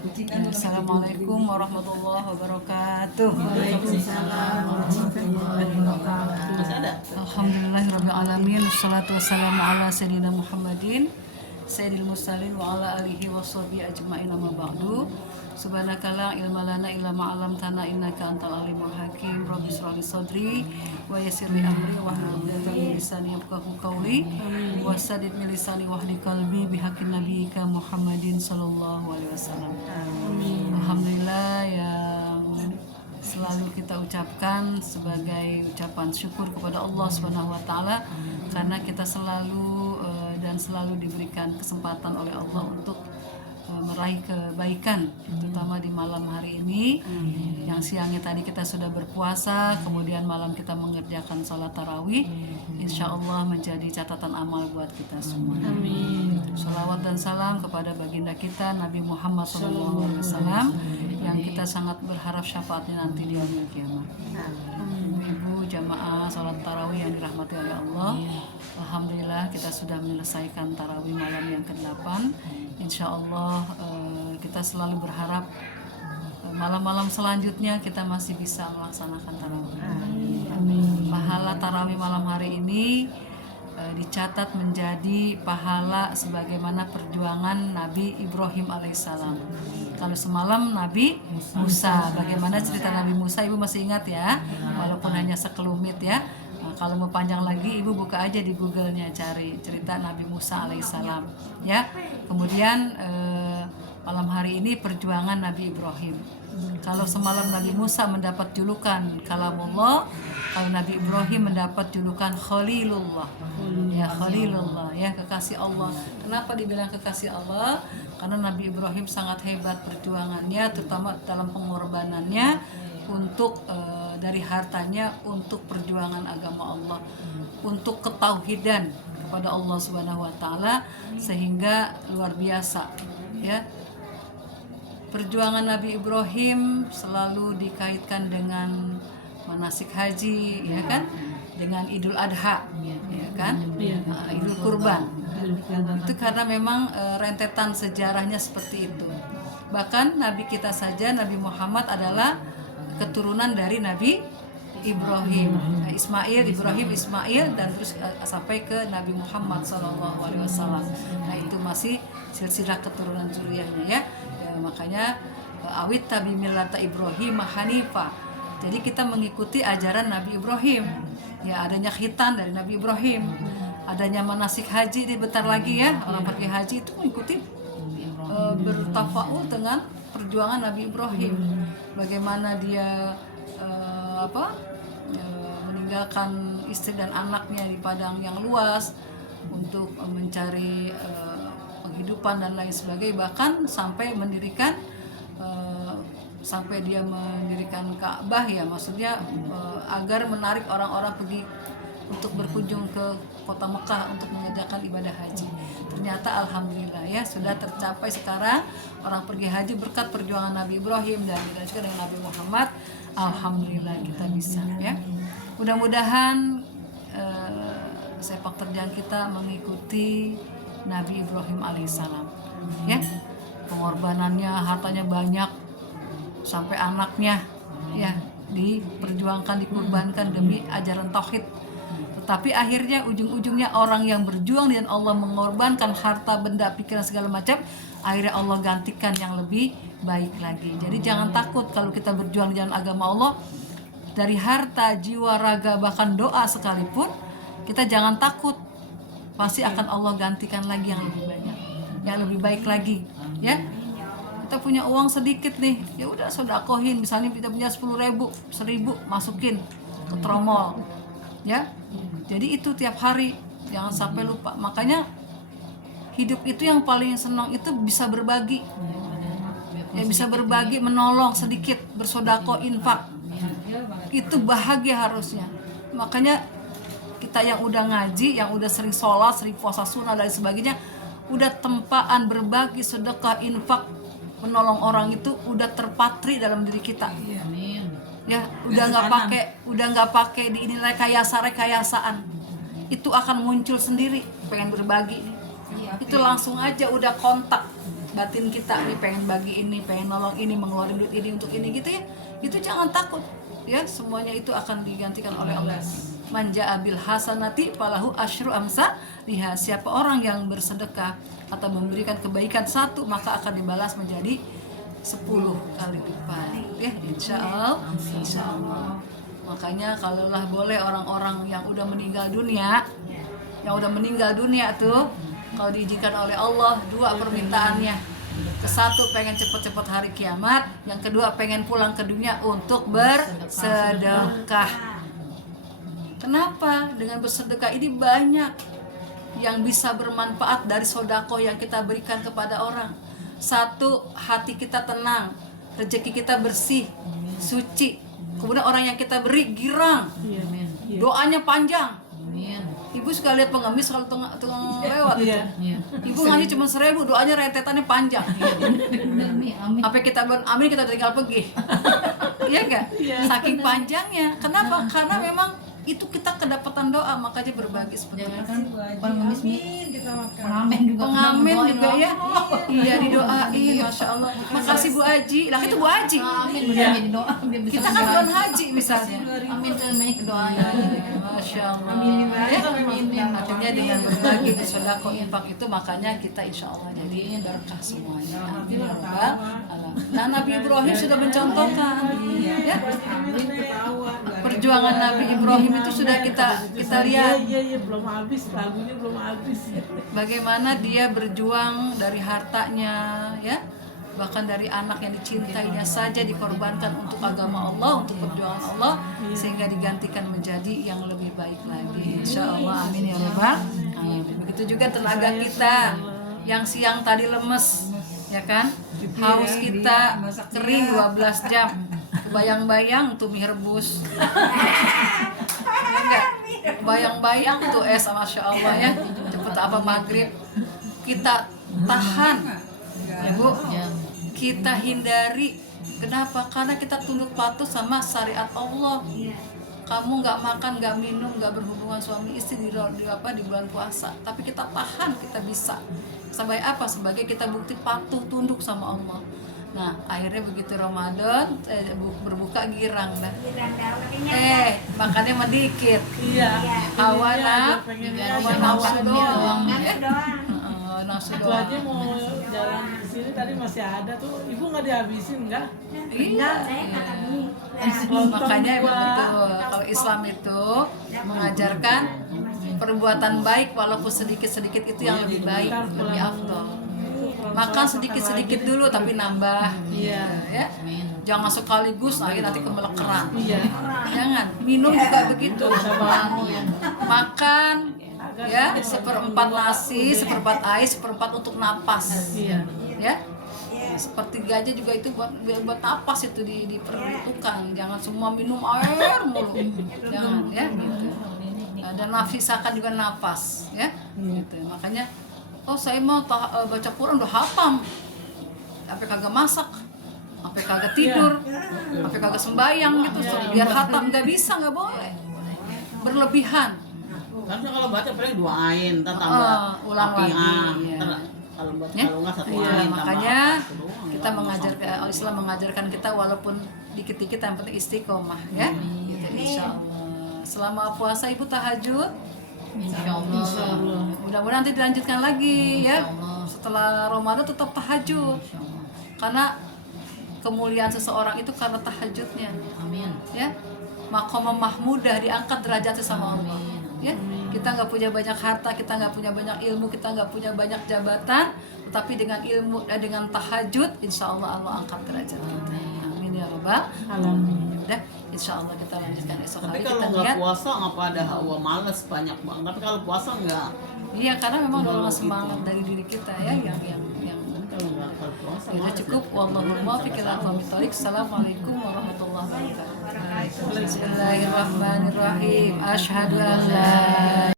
Assalamualaikum warahmatullahi wabarakatuh. Waalaikumsalam warahmatullahi wabarakatuh. Alhamdulillahirabbil alamin. Wassalatu wassalamu ala sayyidina Muhammadin sayyidil mursalin wa ala alihi washabihi ajmain, amma ba'du. Subhanaka la ilma lana illa ma 'allamtana innaka antal alimul hakim. Rabbi shrah li sadri wa yassir li amri wahlul 'uqdatam min lisani yafqahu qawli wa saddid min lisani wahdi qalbi bihaqqin nabiyyika Muhammadin sallallahu alaihi wasallam. Alhamdulillah yang selalu kita ucapkan sebagai ucapan syukur kepada Allah Subhanahu wa taala karena kita selalu dan selalu diberikan kesempatan oleh Allah untuk meraih kebaikan, terutama di malam hari ini. Yang siangnya tadi kita sudah berpuasa, kemudian malam kita mengerjakan salat tarawih. Insya Allah menjadi catatan amal buat kita semua. Amin. Salawat dan salam kepada baginda kita Nabi Muhammad SAW yang kita sangat berharap syafaatnya nanti di yaumil qiyamah. Ibu jamaah salat tarawih yang dirahmati oleh Allah, alhamdulillah kita sudah menyelesaikan tarawih malam yang ke-8. Insya Allah kita selalu berharap malam-malam selanjutnya kita masih bisa melaksanakan tarawih. Pahala tarawih malam hari ini dicatat menjadi pahala sebagaimana perjuangan Nabi Ibrahim alaihissalam. Kalau semalam Nabi Musa, bagaimana cerita Nabi Musa, ibu masih ingat ya, walaupun hanya sekelumit ya. Nah, kalau mau panjang lagi ibu buka aja di Google-nya, cari cerita Nabi Musa alaihissalam ya. Kemudian malam hari ini perjuangan Nabi Ibrahim. Kalau semalam Nabi Musa mendapat julukan Kalamullah, kalau Nabi Ibrahim mendapat julukan Khalilullah. Ya, Khalilullah ya, kekasih Allah. Kenapa dibilang kekasih Allah? Karena Nabi Ibrahim sangat hebat perjuangannya, terutama dalam pengorbanannya untuk dari hartanya untuk perjuangan agama Allah, untuk ketauhidan kepada Allah Subhanahu wa taala, sehingga luar biasa ya. Perjuangan Nabi Ibrahim selalu dikaitkan dengan manasik haji ya kan, dengan Idul Adha ya kan, Idul Kurban. Itu karena memang rentetan sejarahnya seperti itu. Bahkan Nabi kita saja, Nabi Muhammad adalah keturunan dari Nabi Ibrahim, Ismail dan terus sampai ke Nabi Muhammad SAW. Nah itu masih silsilah keturunan zuriyahnya ya. Makanya awit tabi millata Ibrahim Hanifah. Jadi kita mengikuti ajaran Nabi Ibrahim. Ya, adanya khitan dari Nabi Ibrahim, adanya manasik haji di bentar lagi ya, orang pergi haji itu mengikuti bertafaul dengan perjuangan Nabi Ibrahim. Bagaimana dia meninggalkan istri dan anaknya di padang yang luas untuk mencari penghidupan dan lain sebagainya, bahkan sampai mendirikan sampai dia mendirikan Ka'bah ya, maksudnya agar menarik orang-orang pergi untuk berkunjung ke kota Mekah untuk mengerjakan ibadah haji. Ternyata alhamdulillah ya sudah tercapai sekarang orang pergi haji berkat perjuangan Nabi Ibrahim dan juga dengan Nabi Muhammad. Alhamdulillah kita bisa ya. Mudah-mudahan sepak terjang kita mengikuti Nabi Ibrahim alaihissalam ya. Pengorbanannya, hartanya banyak, sampai anaknya ya diperjuangkan, dikurbankan demi ajaran tauhid. Tetapi akhirnya ujung-ujungnya orang yang berjuang dan Allah mengorbankan harta, benda, pikiran segala macam, akhirnya Allah gantikan yang lebih baik lagi. Jadi jangan takut kalau kita berjuang di jalan agama Allah, dari harta, jiwa, raga, bahkan doa sekalipun, kita jangan takut. Pasti akan Allah gantikan lagi yang lebih banyak, yang lebih baik lagi ya. Kita punya uang sedikit nih, ya udah sedekahin, misalnya kita punya 10.000, 1.000 masukin ke tromol ya. Jadi itu tiap hari, jangan sampai lupa. Makanya hidup itu yang paling senang itu bisa berbagi ya, bisa berbagi, menolong sedikit, bersedekah, infak, itu bahagia harusnya. Makanya kita yang udah ngaji, yang udah sering sholat, sering puasa sunnah dan sebagainya, udah tempaan berbagi, sedekah, infak, menolong orang itu udah terpatri dalam diri kita. Ya, udah nggak pakai dinilai rekayasaan. Itu akan muncul sendiri, pengen berbagi. Itu langsung aja udah kontak batin kita nih pengen bagi ini, pengen nolong ini, mengeluarkan duit ini untuk ini gitu ya, itu jangan takut ya, semuanya itu akan digantikan oleh Allah. Manja abil hasanati falahu asyru amsa liha, siapa orang yang bersedekah atau memberikan kebaikan satu maka akan dibalas menjadi 10 kali lipat ya, insya Allah. Makanya kalaulah boleh orang-orang yang udah meninggal dunia tuh, kalau diizinkan oleh Allah, 2 permintaannya. Satu, pengen cepet-cepet hari kiamat. Yang kedua, pengen pulang ke dunia untuk bersedekah. Kenapa? Dengan bersedekah ini banyak yang bisa bermanfaat dari sodako yang kita berikan kepada orang. Satu, hati kita tenang, rezeki kita bersih, suci. Kemudian orang yang kita beri girang, doanya panjang. Ibu suka lihat pengemis kalau tengah lewat itu. Ibu ngaji cuma 1000, doanya rentetannya panjang. Apa kita bilang amin, kita tinggal pergi. Iya enggak? Saking panjangnya. Kenapa? Karena memang itu kita kedapatan doa, makanya berbagi seperti itu. Pengamen juga ya. Iya, didoain, Masya Allah. Makasih Bu Haji. Lah itu Bu Haji. Kita kan bukan haji misalnya. Amin doanya. Masya Allah. Akhirnya dengan berbagi sodako infak itu, makanya kita insya Allah jadi berkah semuanya. Amin ya rabbal alamin. Nah, Nabi Ibrahim sudah mencontohkan, ya. Perjuangan Nabi Ibrahim itu sudah kita lihat. Iya, belum habis, lagunya belum habis. Bagaimana dia berjuang dari hartanya, ya. Bahkan dari anak yang dicintainya saja dikorbankan untuk agama Allah, untuk perjuangan Allah, sehingga digantikan menjadi yang lebih baik lagi. Insya Allah, amin ya rabbal alamin. Begitu juga tenaga kita yang siang tadi lemes, ya kan? Haus kita kering 12 jam. Bayang-bayang tuh mie rebus. Ya enggak? Bayang-bayang tuh es, Masya Allah ya. Cepet apa maghrib. Kita tahan, ya Bu. Kita hindari. Kenapa? Karena kita tunduk patuh sama syariat Allah. Kamu nggak makan, nggak minum, nggak berhubungan suami istri di bulan puasa, tapi kita tahan, kita bisa. Sebagai apa? Sebagai kita bukti patuh tunduk sama Allah. Nah, akhirnya begitu Ramadan berbuka girang dah. Makannya mah dikit. Iya. Hawana nafsu doang. Nafsu Itu doang. aja mau jalan ke sini tadi masih ada tuh. Ibu nggak dihabisin enggak? Iya. Makanya betul. Kalau Islam itu mengajarkan perbuatan baik walaupun sedikit-sedikit itu yang lebih baik, lebih afdol. Makan sedikit-sedikit dulu tapi nambah. Iya. Ya. Jangan sekaligus nanti kemelekeran. Iya. Jangan. Minum juga begitu. Makan ya 1/4 nasi, 1/4 air, 1/4 untuk napas. Iya. Ya. Sepertiga aja juga itu buat napas itu diperhitungkan. Jangan semua minum air mulu. Jangan ya gitu. Dan nafisakan juga napas ya. Gitu. Makanya saya mau baca Quran udah hatam. Apa kagak masak? Apa kagak tidur? Apa kagak sembayang gitu. Biar hatam nggak bisa, nggak boleh. Berlebihan. Kan kalau baca paling 2 ain, ntar tambah ulang lagi. Kalau Ya? nggak 1 Iya, ain makanya tambah kita mengajarkan Islam mengajarkan kita walaupun dikit-dikit yang penting istiqomah ya. Gitu, insya Allah. Selama puasa Ibu tahajud. Insya Allah. Mudah-mudahan nanti dilanjutkan lagi ya. Setelah Ramadan tetap tahajud. Karena kemuliaan seseorang itu karena tahajudnya. Amin. Ya. Maqamah mahmudah, diangkat derajatnya sama Allah. Ya. Kita nggak punya banyak harta, kita nggak punya banyak ilmu, kita nggak punya banyak jabatan, tetapi dengan ilmu dengan tahajud, insya Allah Allah angkat derajat kita. Amin ya rabbal alamin. Udah, insya Allah kita lanjutkan esok Tapi hari. kalau Kita nggak lihat. puasa ngapa ada hawa males banyak banget. Tapi kalau puasa nggak. Iya, karena memang dorongan semangat dari diri kita ya yang Kalau puasa sudah cukup. Wallahul muwaffiq ila aqwamit thoriq. Assalamualaikum warahmatullahi wabarakatuh. Bismillahirrahmanirrahim. Asyhadu an la